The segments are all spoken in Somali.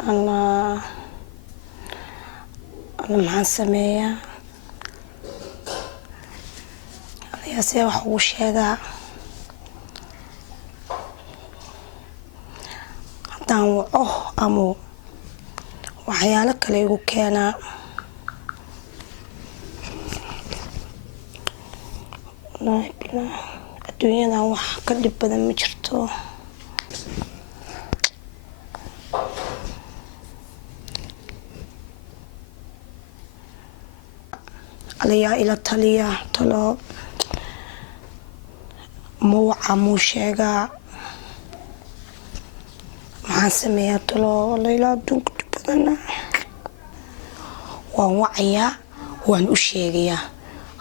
أنا maxaan sameeyaa adigaasee wax ugu sheegaa haddaan waco ama waxyaalo kale igu keenaa adduunyadan wax ka dhib badan ma jirto alayaa ila taliya talo ma waca muu sheegaa maxaan sameeyaa talo layla adduunka dhib badana waan wacayaa waan u sheegayaa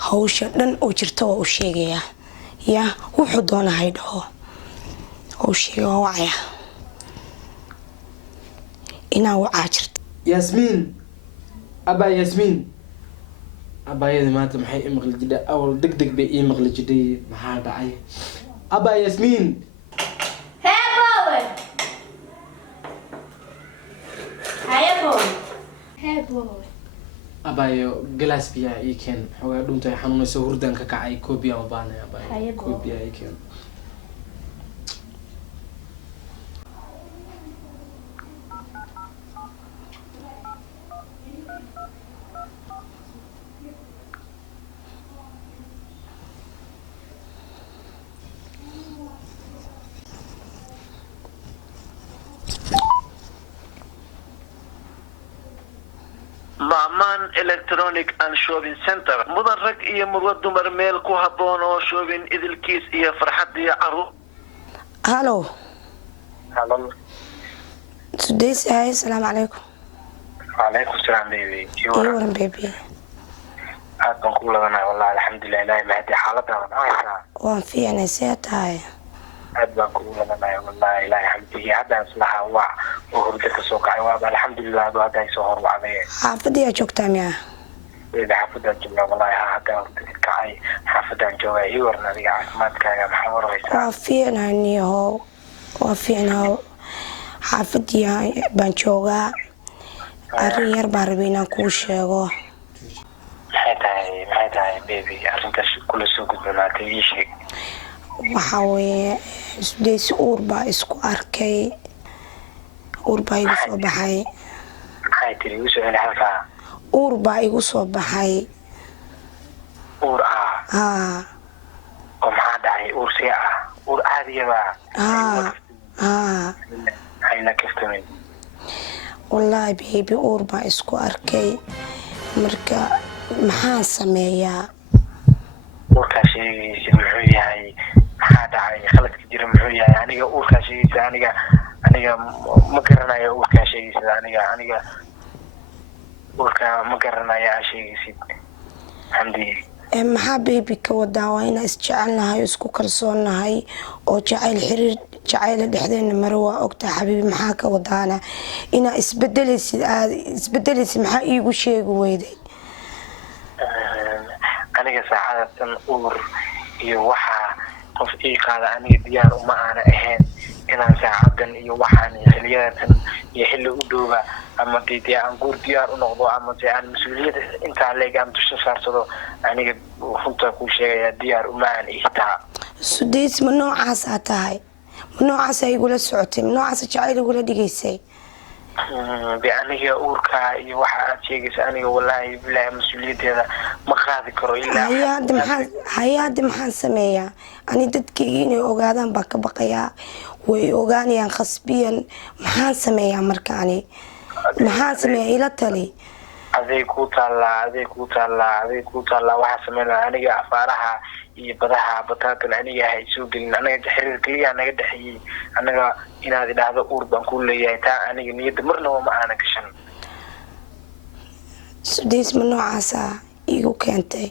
hawsha dhan oo jirta waa u sheegayaa yaa wuxuu doona hay dhaho oo sheega waan wacayaa inaa wacaa jirta Yasmin Aba Yasmin abayada maanta maxay imaqli jiday awal degdeg bay imaqli jiday maxaa dhacay Aba Yasmin abayo glass biya ii keen xogaa dhuntay xanuunayso hurdan ka kacay koobiya ma baanay abayo koobiya ii keen Maman Electronic and Shopping Center mudan rag iyo mudan dumar meel ku haboon oo shopping idilkiis iyo farxad iyo caruur halo Hello. Sudaysi hay salaam calaykum Waalaikum salaam baby. iyo waran baby Aad baan ku labanay wallahi alxamdulillaah ilaahay mahdi xaaladda waan fiicnay see tahay aad baan ku labanay wallahi ilaahay xamdiga haddaan islaha waa oo hurdo ka soo kacay waa alxamdulillaah haddaan soo horwacday xaafadii aad joogtaa miyaa xaafadaan joogaa wallahi haddaan hurdo ka kacay xaafadaan joogaa iyo waran adiga caafimaadkaaga maxaa waraysaa waa fiicnay niyahow waa fiicnay xaafadii baan joogaa arrin yar baan rabay inaan kuu sheego maxay tahay baby arrintaas kula soo gudbanaatay ii sheeg waxaa weeye Sudaysi uur baa isku arkay uur baa igu soo baxay maxay tiri igu soo celi halkaa uur baa igu soo baxay uur haa oo maxaa dhacay uur see uur caadiyaba haa hayna kaftamin wallaahi baby uur baa isku arkay marka maxaan sameeyaa uurkaa sheegaysa muxuu yahay maxaa dhacay khaladka jira muxuu yahay aniga uurkaa sheegaysa aniga ma garanayo uurkaa sheegaysa aniga uurkaa ma garanayo aa sheegaysid xamdi maxaa baby ka wadaa waa inaan isjecelnahay oo isku kalsoonnahay oo xiriir jacayl dhexdeena maro waa ogtaa xabiibi maxaa ka wadaana inaa isbedelaysid maxaa iigu sheegi weyday aniga saacadatan uur iyo waxaa qof ii qaada aniga diyaar uma aana ahayn inaan saacadan iyo waxaan xiliyadatan iyo xilli u dhowba ama dee aan guur diyaar u noqdo ama dee aan mas-uuliyadda intaa leeg aan dusha saarsado aniga runtaa kuu sheegaya diyaar uma aan ihtaa Sudaysi ma noocaasaa tahay ma noocaasa igula socotay ma noocaasa jacayl igula dhigaysay aniga uurkaa iyo waxa aad sheegaysa aniga wallaahi bilaahi mas-uuliyaddeeda ma qaadi karo ilaa hadda maxaan sameeyaa ani dadkayga inay ogaadaan baan ka baqayaa way ogaanayaan khasbiyan maxaan sameeyaa marka ani maxaan sameeyaa ila tali aday ku taallaa waxaa sameynaa aniga afaaraha iyo badaha bataatan aniga hay soo gelin anaga xiriir kaliya naga dhaxeeyay anaga inaad idhaahdo uur baan ku leeyahay taa aniga niyadda marnaba ma aana gashan Sudaysi ma noocaasa igu keentay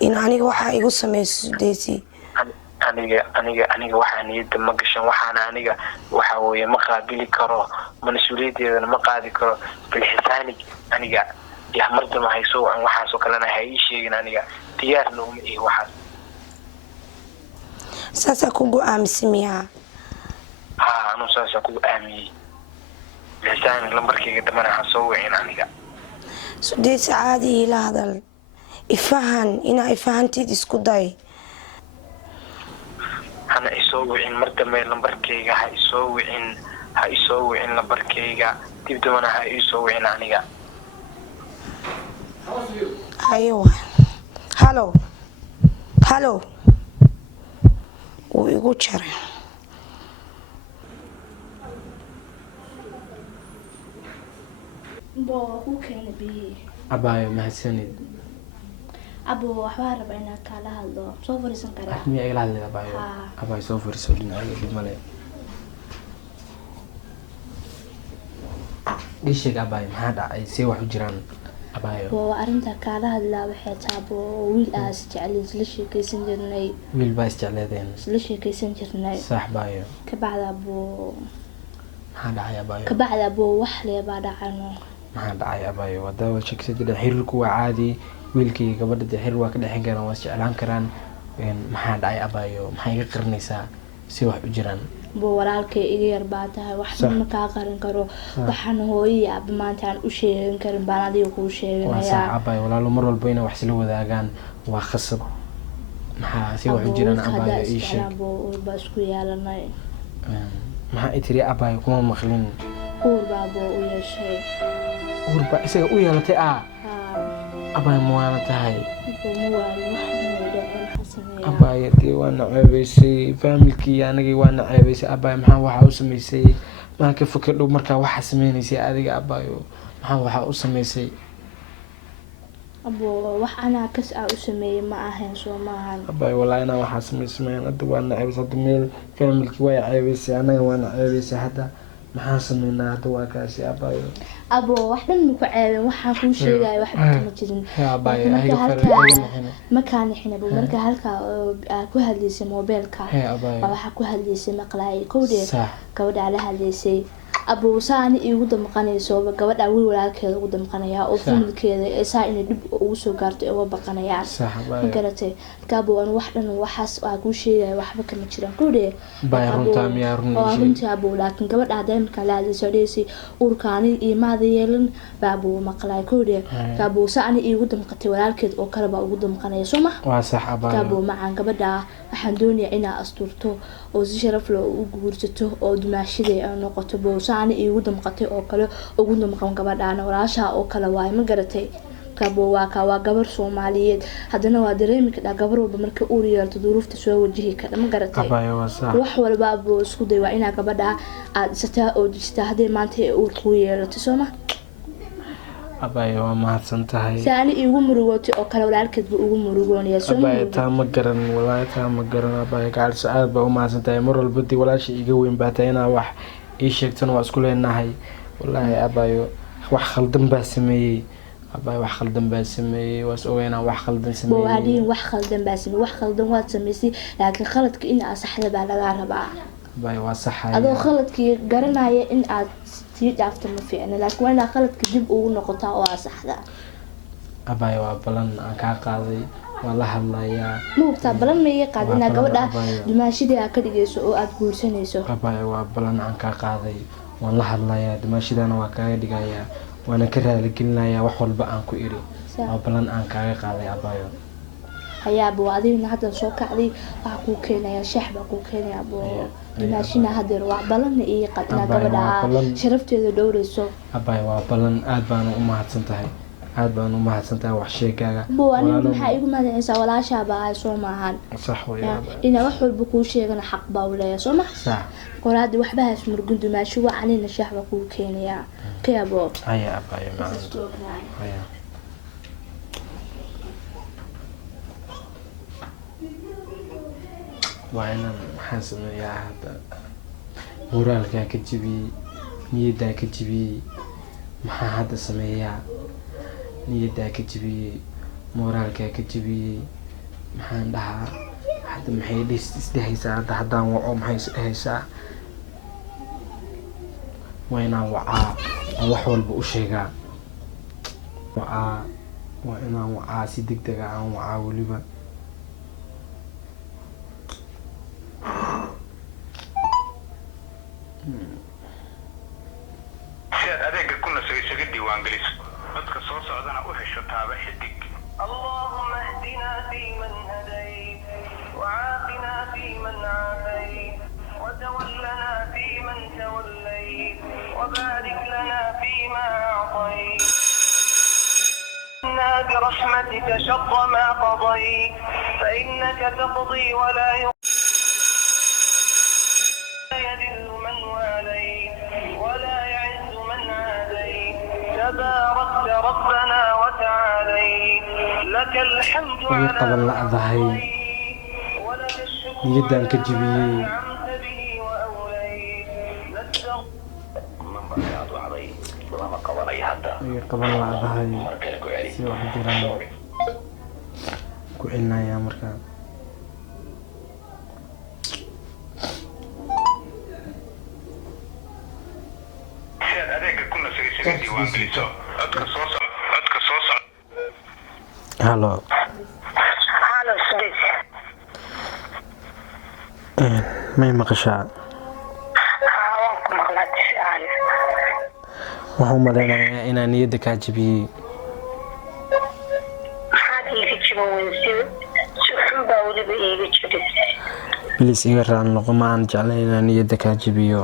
in aniga waxaa igu sameysay Sudaysi aniga waxaa niyadda ma gashan waxaana aniga waxa weeye ma qaabili karo mas-uuliyaddeedana ma qaadi karo bilxisaanig aniga yaa mardama hayso aan waxaasoo kalena ha ii sheegin aniga diyaarna uma ihi waxaas saasaa ku go'aamisa miyaa anuu saasaa ku aamiyey إحسان لمبركي قد ما أنا حسوي عين عنيقة سديس عادي إلى هذا إفهان إنا إفهانتي اسكو داي أنا يسوي عين مردم لمبركي هيسوي عين لمبركي تبدو أنا هيسوي عين عنيقة أيوة هلو هلو ويقول شرع Bo who can be? abaayo mahadsanid Abo waxbaa raba inaan kala hadlo. Soo fariisan karaa. miyaa igala hadlay abaayo Haa. abaayo soo fariiso dhinacayga dhib male ii sheeg abaayo maxaa dhacay see wax u jiraan abaayo Bo arinta kala hadlaa waxay tahay bo wiil aas jecel isla sheekaysan jirnay. wiil baa isjecleedeen Isla sheekaysan jirnay. sax baayo Ka bacda bo maxaa dhacay abaayo wax leebaa dhacano. maxaa dhacay abaayo wada sheekaysan jireen xiriirku waa caadi wiilkii gabadha dee xiriir waa ka dhexin karaan waa isjeclaan karaan maxaa dhacay abaayo maxaa iga qarinaysaa si wax u jiraan Bo walaalkay iga yar baa tahay wax Sax. ma ka qarin karo. Waxaan hooyay aab maanta aan u sheegan karin baan adiga ku waa sax sheeganayaa. abaayo walaalo mar walba inay wax isla wadaagaan waa khasab maxaa si wax u jiraan abaayo ii sheeg Bo urba isku yeelanay. maxaa i tiri abaayo kuma maqlin Urba bo u yeeshay. urba isaga u yeelatay Haa. abaayo ma waana tahay Bo ma waayo wax inuu dhacay xasameeyaa. abaayo dee waa naceebaysay faamilkii anagii waa naceebaysay abaayo maxaa waxaa u samaysay maa ka fakar dhow markaa waxaa sameynaysay adiga abaayo maxaa waxaa u samaysay Abo wax anaa kas ah u sameeyay ma ahayn soo maahan. abaayo walaa inaa waxaa samaysmayaan hadda waa naceebaysay hadda meel faamilkii waa ceebaysay anaga waa naceebaysay hadda maxaan sameynaa hadda waa kaasi abaayo Abo wax dhan ma ku ceebeen waxaan kuu sheegay wax kama jirin. hee abaayo Marka ahiga halkaa- fara iga naxina Ma kaan xinabo marka halka aad ku hadlaysay mobilka. hee abaayo Waxa ku hadlaysay maqlaay kowdee sax gabadha la hadlaysay. Abo saani igu damqanayso gabadha wiil walaalkeeda ugu damqanaya oo Sax. familkeeda ee saa inay dib ugu soo gaarto uga baqanayaan. sax Ma abaayo garatay gaabo aan wax dhan waxaas waa kuu sheegay waxba kama jiraan kowdee. abaayo runtaa miyaa run ii sheeg runtii abo laakiin gabadha hadday markaa la hadlayso dheesi urkaani iyo maada yeelan baabo maqlaay kowdee gaabo saani igu damqatay walaalkeed oo kale baa ugu damqanaya soo ma waa sax gaabo abaayo macaan gabadha waxaan doonayaa inaa asturto oo si sharaf leh u guursato oo dumaashaday ay noqoto bo saani igu damqatay oo kale ugu damqan gabadhaana walaasha oo kale waay ma garatay gaabo waa gabar Soomaaliyeed haddana waa dareemi kadhaa gabar walba marka uur yeelto duruufta soo wajihi kadha ma garatay abaayo waa sax wax walba abo isku day waa inaa gabadha aad isataa oo dejistaa hadday maanta ay uur kuu yeelato soo ma abaayo waa mahadsan tahay saani igu murugootay oo kale walaalkeed buu ugu murugoonaya soo abaayo murugo taa ma garan walaahi taa ma garan abaayo gacalso aad baa u mahadsan tahay mar walba dii walaasha iga weyn baa tahay inaa wax ii sheegtana waa isku leenahay walaahi abaayo wax khaldan baa sameeyey abaayo wax khaldan baa sameeyey waas ogeynaa wax khaldan bo sameeyey hadhiin wax khaldan baa samey wax khaldan waad samaysay laakiin khaladka in aad saxda baa lagaa rabaa abaayo waa saxaya adoo khaladkii garanaya in aad sii dhaafto ma fiicna laakiin waa inaad khaladka dib ugu noqotaa oo aad saxda abaayo waa balan aan kaa qaaday waa la hadlayaa ma hubtaa balan maiga qaad Waa inaad balan, gabadha abaayo. dumaashadii aad ka dhigayso oo aad guursanayso abaayo waa balan aan kaa qaaday waan la hadlayaa dimaashadana waa kaaga dhigayaa waana ka raaligelinayaa wax walba aan ku iri Sax. waa balan aan kaaga qaaday abaayo hayaabo adigna hadda soo kacday waxaa kuu keenaya sheex baa kuu keenaya bo dumaashina hadeer waa balanna iyo qad inaad Abaayo, waa gabadha balan. sharafteeda dhowrayso abaayo waa balan aad baan u mahadsan tahay aad baan u mahadsan tahay wax sheegaaga bo aniga Walaalo- maxaa igu mahadinaysaa walaashaaba ahay soo maahan sax wey inaa wax walba kuu sheegana xaq baa u leeya soo ma sax qoraadi waxba hays murgun dumaasho waa anina sheex baa kuu keenaya kayabo haya abaayo macaan haya waa inaan maxaan sameeyaa hadda moraalkaa ka jibiyey niyaddaa ka jibiyey maxaa hadda sameeyaa niyaddaa ka jibiyey moraalkaa ka jibiyey maxaan dhahaa hadda maxay isdhehaysaa hadda haddaan waco maxay isdhehaysaa waa inaan wacaa aan wax walba u sheegaa wacaa waa inaan wacaa si deg dega aan wacaa weliba diiwaangeliso dadka soo socdana u hesho taaba xidig. اللهم اهدنا فيمن هديت وعافنا فيمن عافيت وتولنا فيمن توليت وبارك لنا فيما أعطيت إنا برحمتك شر ما قضيت فإنك تقضي ولا يذل من واليت ولا يعز من عاديت تباركت ربنا وتعاليت لك الحمد على ما قضيت ولك الشكر niyadaan ka على jebiyey ما أنعمت به وأوليت way qaban la'dahay si wax jiraan ku celinayaa markaa Si aad adeega ku nasay isaga diiwaangeliso codka soo socda. halo halo sidis may maqashaa waan ku maqlaa fiican waxaan u maleynayaa inaan niyadda kaa jebiyey maxaad iiga jiban weysay si xun baa weliba iiga jebisay bilis iga raali noqo ma aan jeclayn inaan niyadda kaa jebiyo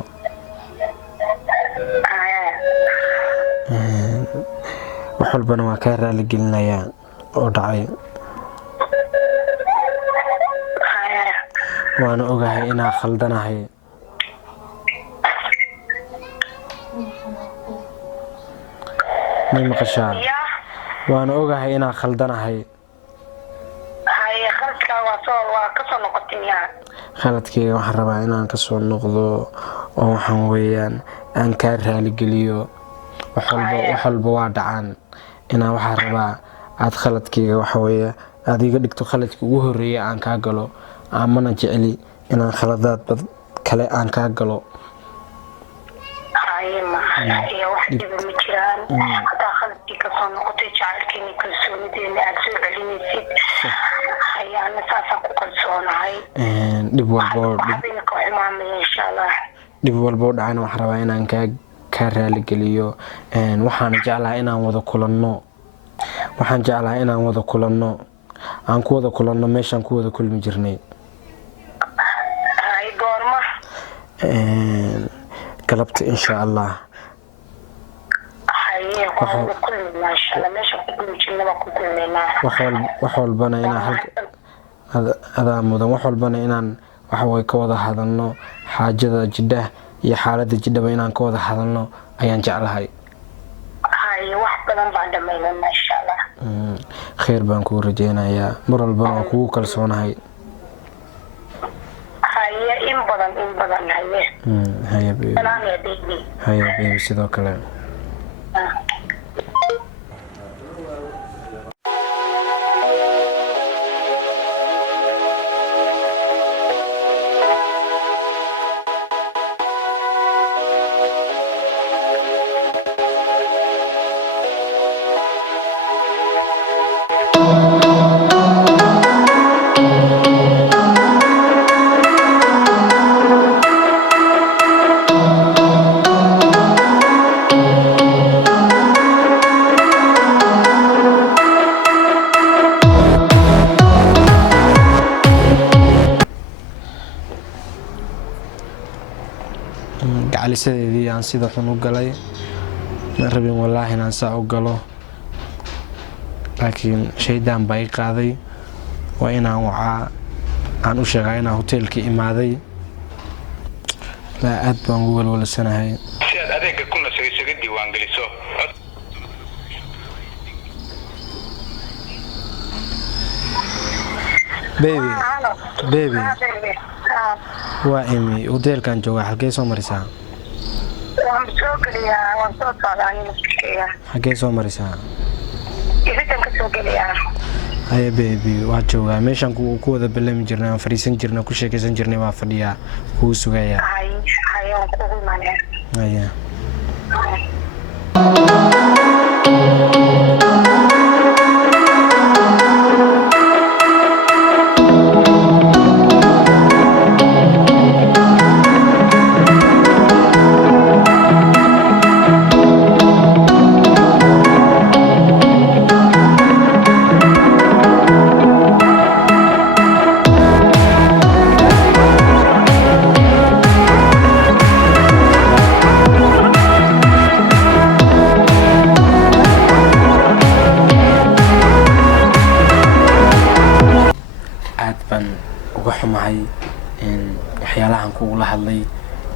wax walbana waa kaa raali gelinayaa oo dhacay waana ogahay inaan khaldanahay may maqashaa waana ogahay inaan khaldanahay haye khaladkaa waa kasoo noqotay yaa khaladkeyga waxaan rabaa inaan kasoo noqdo oo waxaan weeyaan aan kaa raaligeliyo wax walba waa dhacaan inaan waxaa rabaa aad khaladkeyga waxaweeye aad iga dhigto khaladkii ugu horreeyay aan kaa galo amana jeceli inaan khaladaad kale aan kaa galo haye ma iyo wax dhiba ma jiraan haddaa khaladkii kasoo noqotay jacaylkeeni kalsoonideena aad soo celinaysid hayaana saasaan ku kalsoonahay dhib walboo waxbayna ka xumaamaya insha allah dhib walboo dhacayna waxaan rabaa inaan kaa raaligeliyo waxaana jeclahay inaan wada kulanno aan ku wada kulanno meeshaan ku wada kulmi jirnay haye goorma galabta insha allah haye waan wada kulminaa insha allah meeshaan ku kulmi jirna waan ku kulmaynaa wax walbana inaan adaa mudan wax walbana inaan waxaway ka wada hadalno xaajada jidha iyo xaaladda jidhaba inaan ka wada hadalno ayaan jeclahay haye wax badan baan dhamaynana insha allah khayr baan kuu rajeynayaa mar walbana waa kugu kalsoonahay haye in badan haye haya beebi salaam ya baby haya beebi sidoo kale gacalisadeedii aan sida xun u galay ma rabin wallaahi inaan saa u galo laakiin shaydaan baa i qaaday waa inaan wacaa aan u sheegaa inaan hoteelka imaaday laa aad baan ugu walwalsanahay Si aad adeega ku nasay isaga diiwaangeliso beebi waa imi hoteelkan joogaa xalkee soo marisaa waan soo geliyaa waan soo socdaa aniga fikirkeyga xalkee soo marisaa iridan ka soo geliyaa haya beebi waa joogaa meeshaan ku wada ballami jirnay aan fadhiisan jirnay ku sheekaysan jirnay waa fadhiyaa kuu sugayaa haye waan kugu imaanaya haya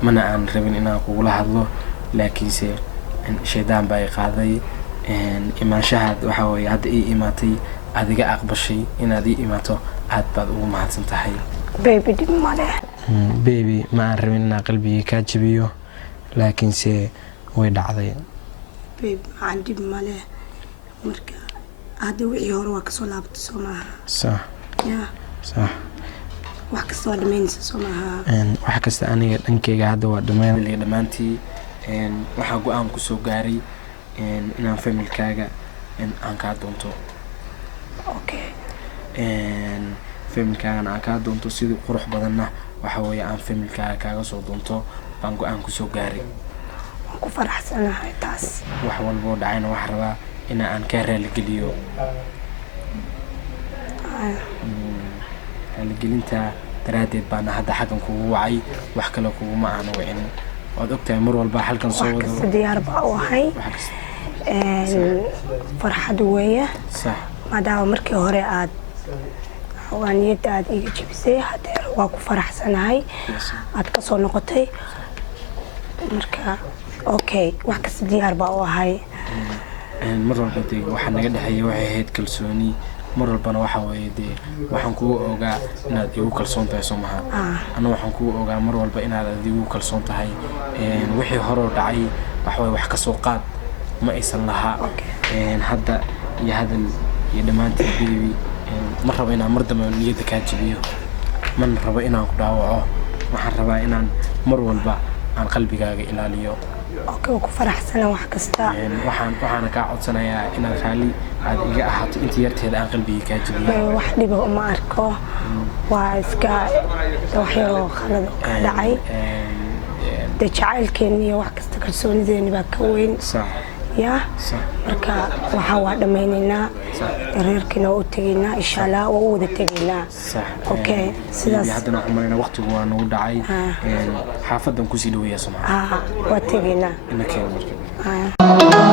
mana aan rabin inaan kugula hadlo laakiinse shaydaan baa i qaaday imaanshahaad waxaa weeye hadda ii imaatay aad iga aqbashay inaad ii imaato aad baad ugu mahadsan tahay baby dhib male baby ma aan rabin inaan qalbigii kaa jabiyo laakiinse way dhacday baby macaan dhib male marka hadda wixii hore waa kasoo laabatay soo maaha sax ya sax wax kasta waa dhamaynaysa soo maaha wax kasta aniga dhankeyga hadda waa dhammaantii waxaa go-aan kusoo gaaray inaan familkaaga aan kaa doonto okay familkaagana aan kaa doonto sidii qurux badanna waxa weeye aan familkaaga kaaga soo doonto baan go-aan kusoo gaaray waan ku faraxsanahay taas wax walboo dhacayna waxaa rabaa ina aan kaa raaligeliyo raaligelinta daraaddeed baana hadda xaggan kugu wacay wax kale kuguma aana wicin waad ogtahay mar walba halkan soo wado wax kasta diyaar baa u ahay farxad weeye sax maadaama markii hore aad niyadda aad iga jebisay hadeer waa ku faraxsanahay aad kasoo noqotay marka okay wax kasta diyaar baa u ahay mar walba dee waxaa naga dhexeeya waxay ahayd kalsooni mar walbana waxa weeye dee waxaan kugu ogaa inaad igu kalsoon tahay soo maha ana waxaan kugu ogaa mar walba inaad adigu kalsoon tahay wixii horoo dhacay waxaway wax kasoo qaad ma aysan lahaa hadda iyo hadal iyo dhammaantii baby ma rabo inaan mar dambe niyadda kaa jabiyo mana rabo inaan ku dhaawaco waxaan rabaa inaan mar walba aan qalbigaaga ilaaliyo okay ku faraxsana wax kasta waxaana kaa codsanayaa inaad raalli aad iga ahaato inta yarteeda aan qalbigii kaa jabiyo wax dhiba uma arko waa iska wax yaroo khalad ka dhacay dee jacaylkeena iyo wax kasta kalsoonideeni baa ka weyn ya marka waxaa waa dhammaynaynaa reerkiina waa u tegaynaa insha allah waa u wada tegaynaa okay sidaas haddana waxaan maraynaa waqtigu waa nagu dhacay xaafadan kusii dhaweeyaa somaa waa tegaynaa ina keena marka